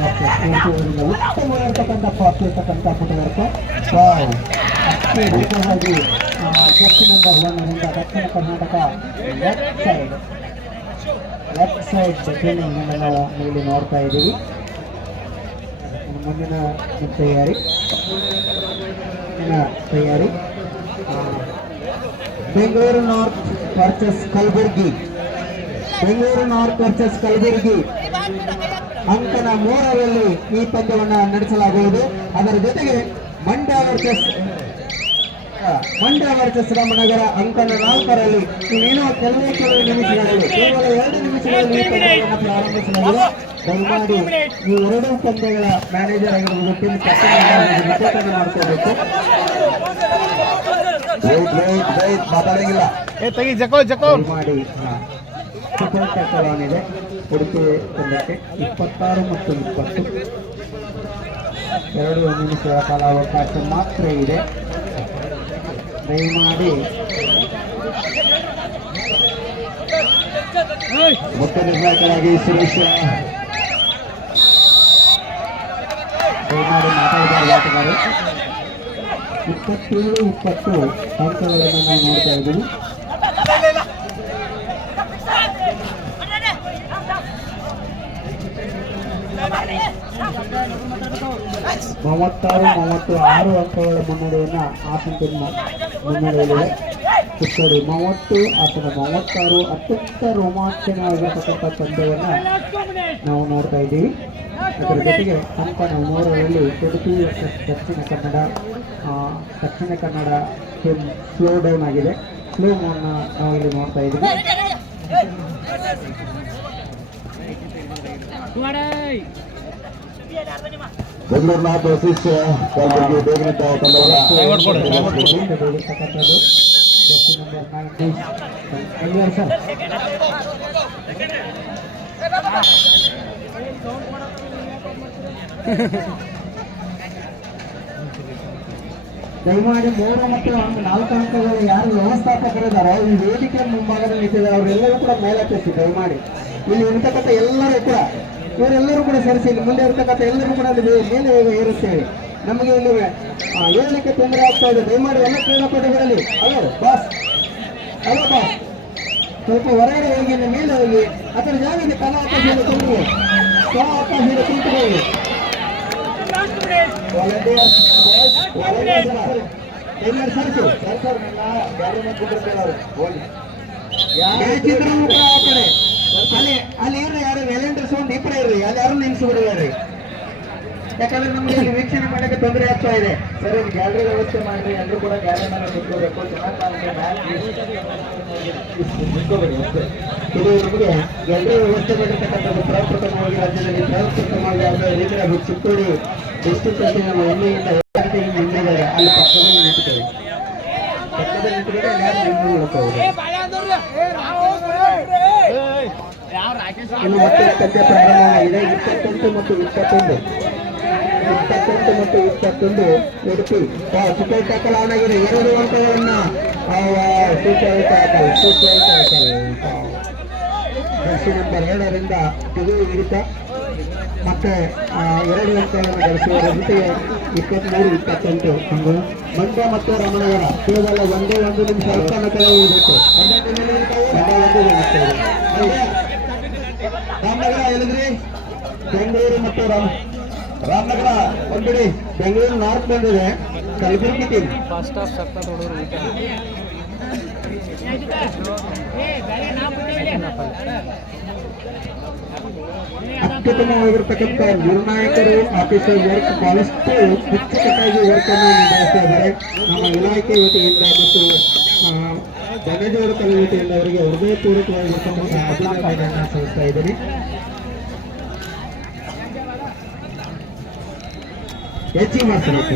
ಊರಿನ ಉತ್ತಮವಾಗಿರ್ತಕ್ಕಂಥ ಪ್ರಾಪ್ತಿರ್ತಕ್ಕಂಥ ಫುಟ್ವರ್ಕ್ ಅಷ್ಟೇ ಮುಖ್ಯವಾಗಿ ಜರ್ಸಿ ನಂಬರ್ 1ರಿಂದ ದಕ್ಷಿಣ ಕರ್ನಾಟಕ ಲೆಫ್ಟ್ ಸೈಡ್ ಟ್ರೈನಿಂಗ್ ನಾವು ಇಲ್ಲಿ ನೋಡ್ತಾ ಇದ್ದೀವಿ. ಮುಂದಿನ ತಯಾರಿ Bengaluru north versus Kalaburagi. Bengaluru north versus Kalaburagi ಅಂಕನ 3ರಲ್ಲಿ ಈ ಪಂದ್ಯವನ್ನು ನಡೆಸಲಾಗುವುದು. ಅದರ ಜೊತೆಗೆ ಮಂಡ್ಯ ವರ್ಸಸ್ ಮಂಡ್ಯ ವರ್ಸಸ್ ರಾಮನಗರ ಅಂಕಣ 4ರಲ್ಲಿ ಇನ್ನೇನೋ ಕೆಲವೇ ನಿಮಿಷಗಳಲ್ಲಿ ಕೇವಲ 2 ನಿಮಿಷಗಳಲ್ಲಿ ಈ ಪಂದ್ಯವನ್ನು ಪ್ರಾರಂಭಿಸಲಾಗಿದೆ. ದಯಮಾಡಿ ಈ 2 ಪಂದ್ಯಗಳ ಮ್ಯಾನೇಜರ್ ಆಗಿರುವುದು ಟೀಮ್ ಕ್ಯಾಪ್ಟನ್ ರಿಪೋರ್ಟನ್ನು ಮಾಡ್ಕೋಬೇಕು. ಮಾತಾಡಂಗಿಲ್ಲ ಮಾಡಿ ಸಪೋರ್ಟ್ ಇದೆ. ಉಡುಪಿ ತಂಡಕ್ಕೆ 26 ಮತ್ತು 20 2 ನಿಮಿಷಗಳ ಕಾಲಾವಕಾಶ ಮಾತ್ರ ಇದೆ. ದಯಮಾಡಿ ಮುಖ್ಯ ನಿರ್ಣಾಯಕರಾಗಿ ಸುರೇಶ್ ದಯಮಾಡಿ ಮಾತಾಡಿದ ಆಟಗಾರರು 27-20 ಅಂಕಗಳನ್ನು ನಾವು ನೋಡ್ತಾ ಇದ್ದೀವಿ. ಮೂವತ್ತಾರು 6 ಅಂಕಗಳ ಮುನ್ನಡೆಯನ್ನು ಆತನ ಮುನ್ನಡೆಯಲ್ಲಿದೆ. ಕುಕ್ಕಡಿ 30 ಆತನ 36 ಅತ್ಯಂತ ರೋಮಾಂಚನವಾಗಿರತಕ್ಕಂಥ ಪಂದ್ಯವನ್ನು ನಾವು ನೋಡ್ತಾ ಇದ್ದೀವಿ. ಅದರ ಜೊತೆಗೆ ಅಂಕಣ 3ರಲ್ಲಿ Udupi Dakshina Kannada team slow down ಆಗಿದೆ. ಸ್ಲೋ ಮೋನ್ನ ನಾವು ಇಲ್ಲಿ ನೋಡ್ತಾ ಇದ್ದೀವಿ. ಬೆಂಗಳೂರು ನಾರ್ತ್ ವರ್ಸಸ್ ಕಲಬುರಗಿ ಬೇಗನೆ ತಂಡಗಳ ದಯಮಾಡಿ 3 ಮತ್ತು 4 ಅಂಕಗಳು ಯಾರು ವ್ಯವಸ್ಥಾಪಕರಿದ್ದಾರೋ ಈ ವೇದಿಕೆ ಮುಂಭಾಗದಲ್ಲಿ ನಿಂತಿದ್ದಾರೆ ಅವರೆಲ್ಲರೂ ಕೂಡ ಮೇಲೆತ್ತಿಸಿ. ದಯಮಾಡಿ ಇಲ್ಲಿ ಇರತಕ್ಕಂಥ ಎಲ್ಲರೂ ಕೂಡ ಇವರೆಲ್ಲರೂ ಕೂಡ ಸೇರಿಸಿ ಇಲ್ಲಿ ಮುಂದೆ ಇರತಕ್ಕಂಥ ಎಲ್ಲರೂ ಕೂಡ ಅಲ್ಲಿ ಮೇಲೆ ಇರುತ್ತೇವೆ. ನಮಗೆ ಇಲ್ಲಿ ಹೇಳಲಿಕ್ಕೆ ತೊಂದರೆ ಆಗ್ತಾ ಇದೆ. ದಯಮಾಡಿ ಎಲ್ಲ ಕ್ರೀಡಾಪಟುಗಳಲ್ಲಿ ಹಲೋ ಬಾಸ್ ಸ್ವಲ್ಪ ಹೊರಗಡೆ ಹೋಗಿ ಇಲ್ಲಿ ಮೇಲೆ ಹೋಗಿ ಅದರ ಜಾಗಕ್ಕೆ ಕಲಾವಕಾಶವನ್ನು ಕುಂತು ಕುಂತುಕೊಳ್ಳಿ. ಅಲ್ಲಿ ಇರ್ರಿ, ಯಾರು ವ್ಯಾಲೆಂಟರ್ಸ್ ಒಂದು ಇಬ್ಬರೇ ಇರ್ರಿ, ಅಲ್ಲಿ ಯಾರು ನಿಲ್ಸಿಬಿಡ್ರಿ. ಯಾಕಂದ್ರೆ ನಮ್ಗೆ ಇಲ್ಲಿ ವೀಕ್ಷಣೆ ಮಾಡಕ್ಕೆ ತೊಂದರೆ ಆಗ್ತಾ ಇದೆ. ಸರಿ, ಗ್ಯಾಲರಿ ವ್ಯವಸ್ಥೆ ಮಾಡಿ, ಎಲ್ಲರೂ ಕೂಡ ಗ್ಯಾಲರಿ ಮೇಲೆ ನಿಂತ್ಕೋಬೇಕು. ಇದು ನಮಗೆ ಗ್ಯಾಲರಿ ವ್ಯವಸ್ಥೆ ಮಾಡಿರ್ತಕ್ಕಂಥದ್ದು ಪ್ರಪ್ರಥಮವಾಗಿ ರಾಜ್ಯದಲ್ಲಿ ಪ್ರಪ್ರಥಮವಾಗಿ ಯಾವುದೇ ರೀತಿಯ ಚಿಕ್ಕೋಡಿ ಡಿಸ್ಟ್ರಿಕ್ಟ್ ಅಲ್ಲಿ ನಮ್ಮ ಎಣ್ಣೆಯಿಂದ ನಿಂತಿದ್ದಾರೆ. ಅಲ್ಲಿ ಪಕ್ಕದಲ್ಲಿ ನಿಂತಿದ್ದಾರೆ, ಅಲ್ಲಿ ಯಾರು ನಿಂತ್ಕೊಳ್ಳೋಕೆ ಇನ್ನು ಮತ್ತೆ ಪಂದ್ಯ ಪ್ರಾರಂಭವಾಗಿದೆ. 28 ಮತ್ತು 21 ಉಡುಪಿ ಸೂಪರ್ ಟ್ಯಾಕಲ್ ಆನ್ ಆಗಿದೆ. 2 ಅಂಕಗಳನ್ನ ಸೂಪರ್ ಟ್ಯಾಕಲ್ ಜರ್ಸಿ ನಂಬರ್ 2ರಿಂದ ಇದು ವಿರುದ್ಧ ಮತ್ತೆ 2 ಅಂಕಗಳನ್ನು ಗಳಿಸುವ ಜೊತೆಗೆ 23-28 ಮಂಡ್ಯ ಮತ್ತು ರಾಮನಗರ ಕೇವಲ ಒಂದೇ 1 ನಿಮಿಷ ಅಷ್ಟನ್ನು ಕೆಳಗಿರಬೇಕು. ರಾಮನಗರ ಹೇಳಿದ್ರಿ, ಬೆಂಗಳೂರು ಮತ್ತು ರಾಮನಗರ ಒಂದ್ಬಿಡಿ. ಬೆಂಗಳೂರು ನಾರ್ತ್ ಬಂದಿದೆ, ಕಲಬುರಗಿ ಟೀಮ್ ಫಸ್ಟ್ ಹಾಫ್ ಸಕ್ಕ ಹೊಡೋರು ಊಟ ಅತ್ಯುತ್ತಮವಾಗಿರ್ತಕ್ಕಂಥ ನಿರ್ಣಾಯಕರು ಆಫೀಸರ್ ವರ್ಕ್ ಬಹಳಷ್ಟು ಅಚ್ಚುಕಟ್ಟಾಗಿ ವರ್ಕ್ ಅನ್ನು ನಿಭಾಯಿಸ್ತಾ ಇದ್ದಾರೆ. ನಮ್ಮ ಇಲಾಖೆ ವತಿಯಿಂದ ಮತ್ತು ಧನಜೋಡ ಕಲೆ ವತಿಯಿಂದ ಅವರಿಗೆ ಹೃದಯಪೂರ್ವಕವಾಗಿರ್ತಕ್ಕಂಥ ಅಭಿನಂದನೆಯನ್ನು ಸಲ್ಲಿಸ್ತಾ ಇದ್ದೀನಿ. ಹೆಚ್ಚಿಗೆ ಮಾಡ್ಸಬೇಕು.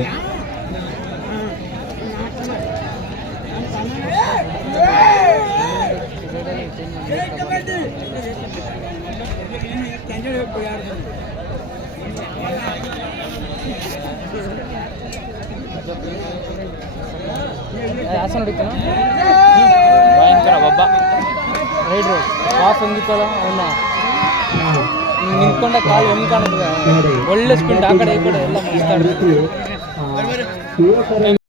ಹಾಸನ ಹೊಡಿತಾನ ಭಯಂಕರ ಒಬ್ಬ ರೈಡ್ರು ಪಾಸ್ ಹೊಂದಿತ್ತಲ್ಲ ಅವನ್ನ ನಿಂತ್ಕೊಂಡ ಕಾಲು ಹೆಂಗ್ ಕಾಣುತ್ತದೆ. ಒಳ್ಳೆ ಸ್ಪಿಂಟ್ ಆ ಕಡೆ ಈ ಕಡೆ ಎಲ್ಲ ಮಸ್ತ್